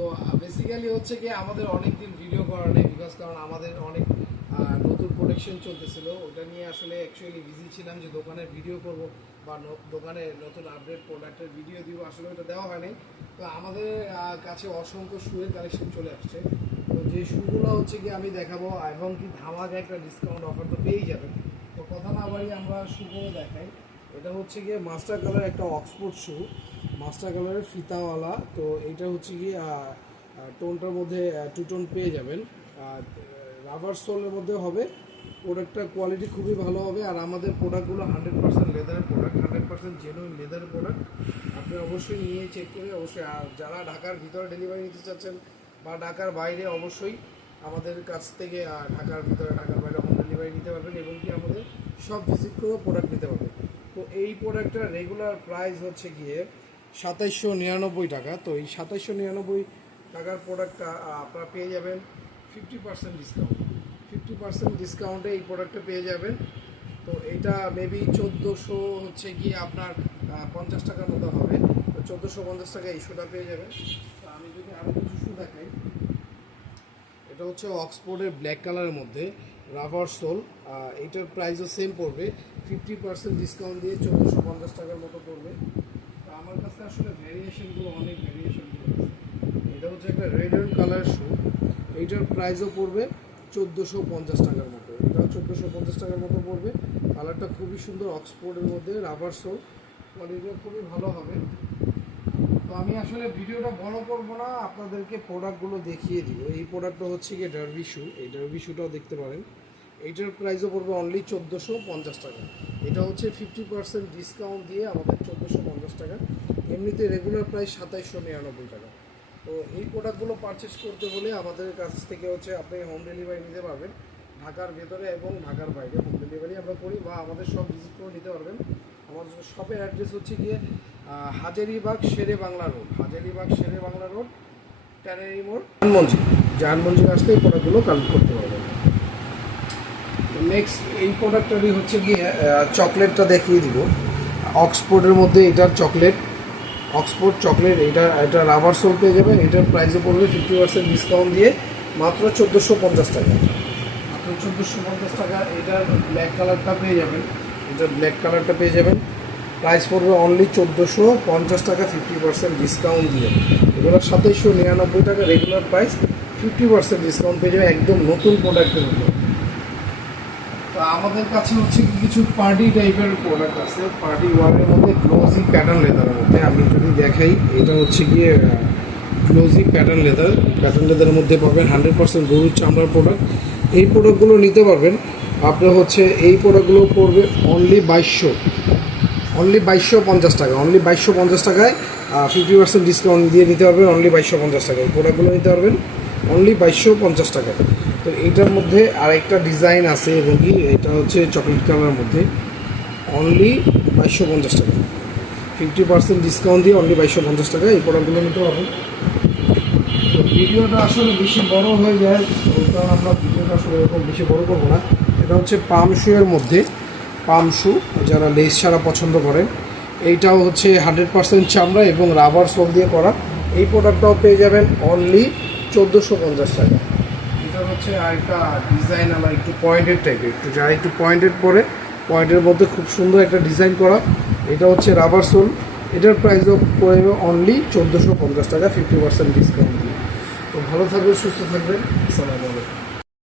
তো বেসিক্যালি হচ্ছে কি আমাদের অনেক দিন ভিডিও করা নেই বিকজ কারণ আমাদের অনেক নতুন প্রোডাকশন চলতেছিল। ওটা নিয়ে আসলে অ্যাকচুয়ালি বিজি ছিলাম যে দোকানের ভিডিও করব বা দোকানে নতুন আপডেট প্রোডাক্টের ভিডিও দিব। আসলে ওটা দেওয়া হয়নি। তো আমাদের কাছে অসংখ্য শুয়ের কালেকশন চলে আসছে। তো যে শুগুলো হচ্ছে কি আমি দেখাবো, এবং কি ধামাকা একটা ডিসকাউন্ট অফার তো পেয়েই যাবেন। তো কথা না বাড়ি আমরা শুগুলো দেখাই। এটা হচ্ছে গিয়ে মাস্টার কালার একটা অক্সফোর্ড শু, মাস্টার কালারের ফিতাওয়ালা। তো এটা হচ্ছে গিয়ে টোনটার মধ্যে টু টোন পেয়ে যাবেন। আর রাবার সোলের মধ্যে হবে। প্রোডাক্টটার কোয়ালিটি খুবই ভালো হবে। আর আমাদের প্রোডাক্টগুলো হান্ড্রেড পার্সেন্ট লেদারের প্রোডাক্ট হান্ড্রেড পার্সেন্ট জেনুইন লেদারের প্রোডাক্ট আপনি অবশ্যই নিয়ে চেক করে অবশ্যই, আর যারা ঢাকার ভিতরে ডেলিভারি নিতে চাচ্ছেন বা ঢাকার বাইরে, অবশ্যই আমাদের কাছ থেকে ঢাকার ভিতরে, ঢাকার বাইরে হোম ডেলিভারি নিতে পারবেন এবং কি আমাদের সব ভিজিট করেও প্রোডাক্ট নিতে পারবেন। তো এই প্রোডাক্টটার রেগুলার প্রাইস হচ্ছে গিয়ে সাতাইশশো নিরানব্বই টাকা। তো এই সাতাইশশো নিরানব্বই টাকার প্রোডাক্টটা আপনারা পেয়ে যাবেন fifty percent discount fifty percent ডিসকাউন্টে এই প্রোডাক্টটা পেয়ে যাবেন। তো এটা মেবি চোদ্দোশো হচ্ছে গিয়ে আপনার পঞ্চাশ টাকার মতো হবে। তো চোদ্দোশো পঞ্চাশ টাকা এই পেয়ে যাবেন। তো আমি যদি আরও কিছু শু দেখাই, এটা হচ্ছে অক্সফোর্ডের ব্ল্যাক কালারের মধ্যে রাবার সোল এটার প্রাইসও সেম পড়বে ফিফটি পার্সেন্ট ডিসকাউন্ট দিয়ে চোদ্দোশো পঞ্চাশ টাকার মতো পড়বে। তো আমার কাছে আসলে ভ্যারিয়েশনগুলো অনেক ভ্যারিয়েশনগুলো আছে। এটা হচ্ছে একটা রেড অ্যান্ড কালার শু এইটার প্রাইসও পড়বে চোদ্দোশো পঞ্চাশ টাকার মতো। এটা চোদ্দোশো পঞ্চাশ টাকার মতো পড়বে। কালারটা খুবই সুন্দর অক্সফোর্ডের মধ্যে রাবার সোল কোয়ালিটিও খুবই ভালো হবে। তো আমি আসলে ভিডিওটা বড় করব না, আপনাদেরকে প্রোডাক্টগুলো দেখিয়ে দিব। এই প্রোডাক্টটা হচ্ছে গিয়ে ডার্বি শু এই ডার্বি শুটাও দেখতে পারেন। এইটার প্রাইসও পড়বে অনলি চোদ্দোশো পঞ্চাশ টাকা। এটা হচ্ছে ফিফটি পার্সেন্ট ডিসকাউন্ট দিয়ে আমাদের চোদ্দোশো পঞ্চাশ টাকা। এমনিতে রেগুলার প্রাইস সাতাইশশো নিরানব্বই টাকা। তো এই প্রোডাক্টগুলো পারচেস করতে হলে আমাদের কাছ থেকে হচ্ছে আপনি হোম ডেলিভারি নিতে পারবেন। ঢাকার ভেতরে এবং ঢাকার বাইরে হোম ডেলিভারি আমরা করি বা আমাদের সব ভিজিট করে নিতে পারবেন। আমাদের শপের অ্যাড্রেস হচ্ছে গিয়ে Hazaribagh Shere Bangla road Hazaribagh Shere Bangla road tannery মোড় জাহানমঞ্জি জাহানমঞ্জি আসলে এই প্রোডাক্টগুলো কালেক্ট করতে পারবেন। নেক্সট এই প্রোডাক্টটারই হচ্ছে গিয়ে চকলেটটা দেখিয়ে দিব। অক্সফোর্ডের মধ্যে এটার চকলেট অক্সফোর্ড চকলেট এটা এটা রাবার সোল পেয়ে যাবেন। এটার প্রাইসে পড়বে ফিফটি পার্সেন্ট ডিসকাউন্ট দিয়ে মাত্র চোদ্দোশো পঞ্চাশ টাকা। মাত্র চোদ্দোশো পঞ্চাশ টাকা এটার ব্ল্যাক কালারটা পেয়ে যাবেন। এটার ব্ল্যাক কালারটা পেয়ে যাবেন। প্রাইস পড়বে অনলি চোদ্দোশো পঞ্চাশ টাকা ফিফটি পার্সেন্ট ডিসকাউন্ট দিয়ে। এগুলো সাতাইশশো নিরানব্বই টাকা regular price fifty percent discount পেয়ে যাবে একদম নতুন প্রোডাক্টের উপর। আমাদের কাছে হচ্ছে কিছু পার্টি টাইপের প্রোডাক্ট আছে। পার্টি ওয়ারের মধ্যে গ্লোজি প্যাটার্ন লেদারের মধ্যে আমি যদি দেখাই, এটা হচ্ছে গিয়ে গ্লোজি প্যাটার্ন লেদার প্যাটার্ন লেদারের মধ্যে পাবেন হান্ড্রেড পার্সেন্ট গরুর চামড়ার প্রোডাক্ট এই প্রোডাক্টগুলো নিতে পারবেন। আপনার হচ্ছে এই প্রোডাক্টগুলো পড়বে অনলি বাইশশো। অনলি বাইশশো পঞ্চাশ টাকা অনলি বাইশশো পঞ্চাশ টাকায় ফিফটি পার্সেন্ট ডিসকাউন্ট দিয়ে নিতে পারবেন। অনলি বাইশশো পঞ্চাশ টাকায়। প্রোডাক্টগুলো নিতে পারবেন। অনলি বাইশশো পঞ্চাশ টাকা। তো এইটার মধ্যে আরেকটা ডিজাইন আছে এবং কি এটা হচ্ছে চকলেট কালারের মধ্যে। অনলি বাইশশো পঞ্চাশ টাকা। ফিফটি পার্সেন্ট ডিসকাউন্ট দিয়ে অনলি বাইশশো পঞ্চাশ টাকা এই প্রোডাক্টগুলো নিতে পারবেন। তো ভিডিওটা আসলে বেশি বড় হয়ে যায় কারণ আমরা ভিডিওটা আসলে এরকম বেশি বড় করব না। এটা হচ্ছে পাম শুয়ের মধ্যে পাম শু যারা লেস ছাড়া পছন্দ করেন। এইটাও হচ্ছে হান্ড্রেড পার্সেন্ট চামড়া এবং রাবার সোল দিয়ে করা। এই প্রোডাক্টটাও পেয়ে যাবেন অনলি চোদ্দোশো পঞ্চাশ টাকা। এটা হচ্ছে আরেকটা ডিজাইন আমার একটু পয়েন্টেড টাইপের একটু যারা একটু পয়েন্টেড পরে পয়েন্টের মধ্যে খুব সুন্দর একটা ডিজাইন করা। এটা হচ্ছে রাবার সোল এটার প্রাইসও পড়বে অনলি চোদ্দোশো পঞ্চাশ টাকা ফিফটি পার্সেন্ট ডিসকাউন্ট দিয়ে। তো ভালো থাকবেন, সুস্থ থাকবেন। আসসালামু আলাইকুম।